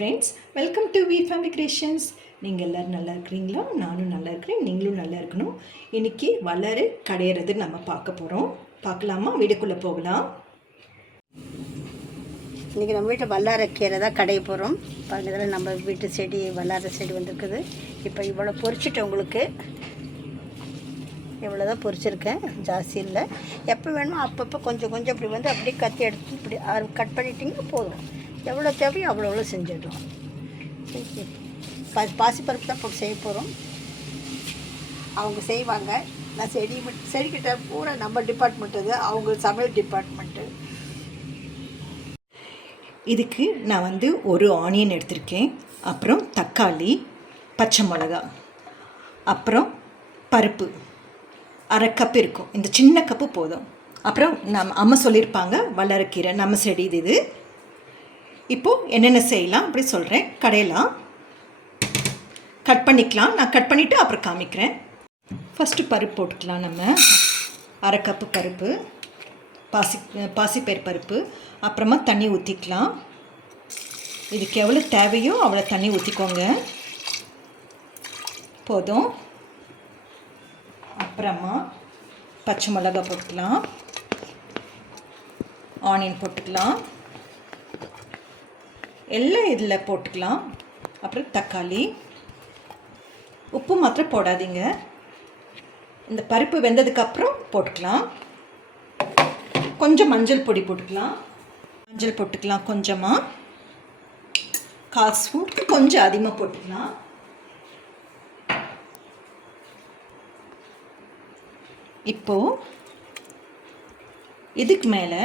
Friends, welcome to V family creations. நீங்கள் எல்லோரும் நல்லா இருக்கிறீங்களா? நானும் நல்லா இருக்கிறேன், நீங்களும் நல்லா இருக்கணும். இன்றைக்கி வளரு கடையிறது நம்ம பார்க்க போகிறோம். பார்க்கலாமா? வீடுக்குள்ளே போகலாம். இன்றைக்கி நம்ம வீட்டில் வல்லார கீரை தான் கடைய போகிறோம். பக்கத்தில் நம்ம வீட்டு செடி வல்லார செடி வந்துருக்குது. இப்போ இவ்வளோ பொரிச்சிட்டு உங்களுக்கு இவ்வளோ தான் பொரிச்சிருக்கேன், ஜாஸ்தி இல்லை. எப்போ வேணுமோ அப்பப்போ கொஞ்சம் கொஞ்சம் இப்படி வந்து அப்படியே கத்தி எடுத்து இப்படி கட் பண்ணிட்டிங்கன்னா போதும். எவ்வளோ தேவையோ அவ்வளோ செஞ்சிடலாம். பாசிப்பருப்பு தான் போட்டு செய்ய போகிறோம். அவங்க செய்வாங்க, நான் செடிக்கிட்ட பூரா நம்ம டிபார்ட்மெண்ட்டு அது, அவங்க சமையல் டிபார்ட்மெண்ட்டு. இதுக்கு நான் வந்து ஒரு ஆனியன் எடுத்திருக்கேன், அப்புறம் தக்காளி, பச்சை மிளகா, அப்புறம் பருப்பு அரை கப் இருக்கும். இந்த சின்ன கப்பு போதும். அப்புறம் அம்மா சொல்லியிருப்பாங்க வளரக்கீரை நம்ம செடி இது. இப்போது என்னென்ன செய்யலாம் அப்படி சொல்கிறேன். கடையெல்லாம் கட் பண்ணிக்கலாம். நான் கட் பண்ணிவிட்டு அப்புறம் காமிக்கிறேன். ஃபஸ்ட்டு பருப்பு போட்டுக்கலாம். நம்ம அரை கப்பு பருப்பு, பாசிப்பயிறு பருப்பு. அப்புறமா தண்ணி ஊற்றிக்கலாம். இதுக்கு எவ்வளோ தேவையோ அவ்வளோ தண்ணி ஊற்றிக்கோங்க, போதும். அப்புறமா பச்சை மிளகா போட்டுக்கலாம், ஆனியன் போட்டுக்கலாம், எல்லாம் இதில் போட்டுக்கலாம். அப்புறம் தக்காளி, உப்பு மாத்திரம் போடாதீங்க, இந்த பருப்பு வெந்ததுக்கப்புறம் போட்டுக்கலாம். கொஞ்சம் மஞ்சள் பொடி போட்டுக்கலாம். மஞ்சள் போட்டுக்கலாம் கொஞ்சமாக, 1/4 ஸ்பூனுக்கு கொஞ்சம் அதிகமாக போட்டுக்கலாம். இப்போது இதுக்கு மேலே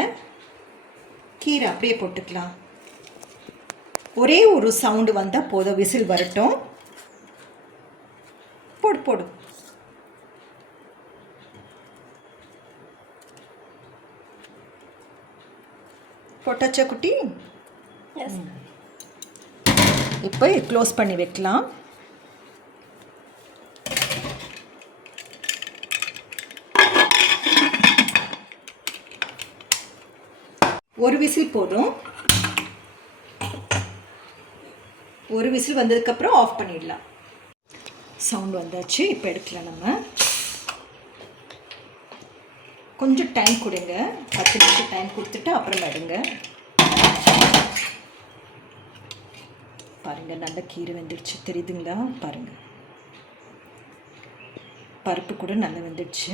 கீரை அப்படியே போட்டுக்கலாம். ஒரே ஒரு சவுண்டு வந்தால் போதும், விசில் வரட்டும். போடு போடு. போட்டாச்சா குட்டி? இப்போ க்ளோஸ் பண்ணி வைக்கலாம். ஒரு விசில் போதும். ஒரு விசில் வந்ததுக்கப்புறம் ஆஃப் பண்ணிடலாம். சவுண்ட் வந்தாச்சு. இப்போ எடுக்கலாம். நம்ம கொஞ்சம் டைம் கொடுங்க, 10 நிமிஷம் டைம் கொடுத்துட்டு அப்புறம் எடுங்க. பாருங்கள், நல்ல கீரை வெந்துடுச்சு, தெரியுதுங்களா? பாருங்கள், பருப்பு கூட நல்லா வெந்துடுச்சு.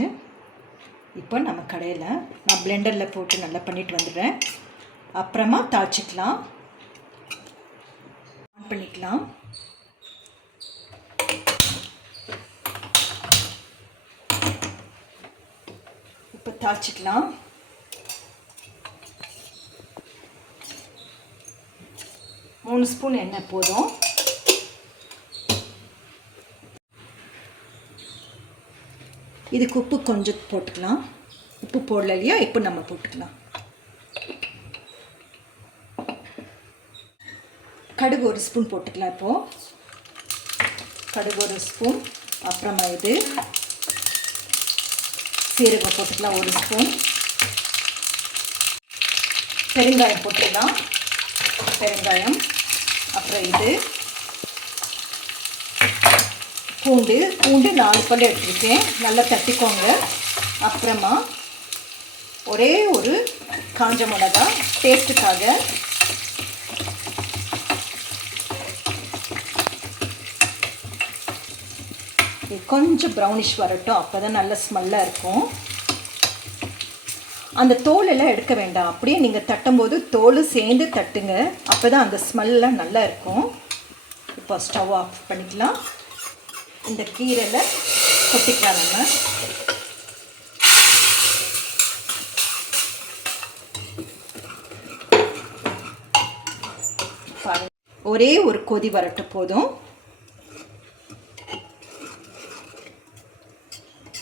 இப்போ நம்ம கடையில் நான் பிளெண்டரில் போட்டு நல்லா பண்ணிட்டு வந்துடுறேன். அப்புறமா தாளிச்சிக்கலாம். ஆன் பண்ணிக்கலாம். இப்போ தாளிச்சிக்கலாம். மூணு ஸ்பூன் எண்ணெய் போதும். இதுக்கு உப்பு கொஞ்சம் போட்டுக்கலாம். உப்பு போடல இல்லையா, இப்போ நம்ம போட்டுக்கலாம். கடுகு ஒரு ஸ்பூன் போட்டுக்கலாம். இப்போது கடுகு ஒரு ஸ்பூன். அப்புறமா இது சீரகம் போட்டுக்கலாம் ஒரு ஸ்பூன். பெருங்காயம் போட்டுக்கலாம், பெருங்காயம். அப்புறம் இது பூண்டு 4 பல் எடுத்துருக்கேன், நல்லா தட்டிக்கோங்க. அப்புறமா ஒரே ஒரு காஞ்ச மிளகா டேஸ்ட்டுக்காக. கொஞ்சம் ப்ரௌனிஷ் வரட்டும், அப்போ தான் நல்ல ஸ்மெல்லாக இருக்கும். அந்த தோலெல்லாம் எடுக்க வேண்டாம், அப்படியே நீங்கள் தட்டும்போது தோல் சேர்ந்து தட்டுங்க, அப்போ தான் அந்த ஸ்மெல்லாம் நல்லா இருக்கும். இப்போ ஸ்டவ் ஆஃப் பண்ணிக்கலாம். இந்த கீரையில் கொட்டிக்கலாம். நம்ம ஒரே ஒரு கொதி வரட்டும், போதும்.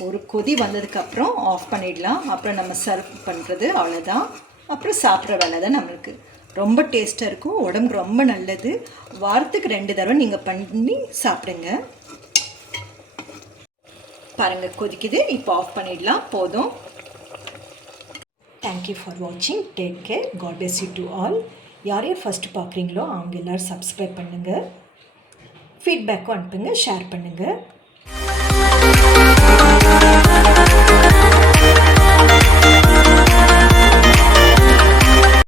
ஒரு கொதி வந்ததுக்கப்புறம் ஆஃப் பண்ணிடலாம். அப்புறம் நம்ம சர்வ் பண்ணுறது அவ்வளோதான். அப்புறம் சாப்பிட்ற வேலை தான் நம்மளுக்கு. ரொம்ப டேஸ்ட்டாக இருக்கும், உடம்புக்கு ரொம்ப நல்லது. வாரத்துக்கு 2 தடவை நீங்கள் பண்ணி சாப்பிடுங்க. பாருங்கள், கொதிக்குது. இப்போ ஆஃப் பண்ணிடலாம், போதும். தேங்க்யூ ஃபார் வாட்சிங். Take care. God bless you to all. யார் யார் ஃபஸ்ட்டு பார்க்குறீங்களோ அவங்க எல்லோரும் சப்ஸ்கிரைப் பண்ணுங்கள், ஃபீட்பேக்கும் அனுப்புங்க, ஷேர் பண்ணுங்கள்.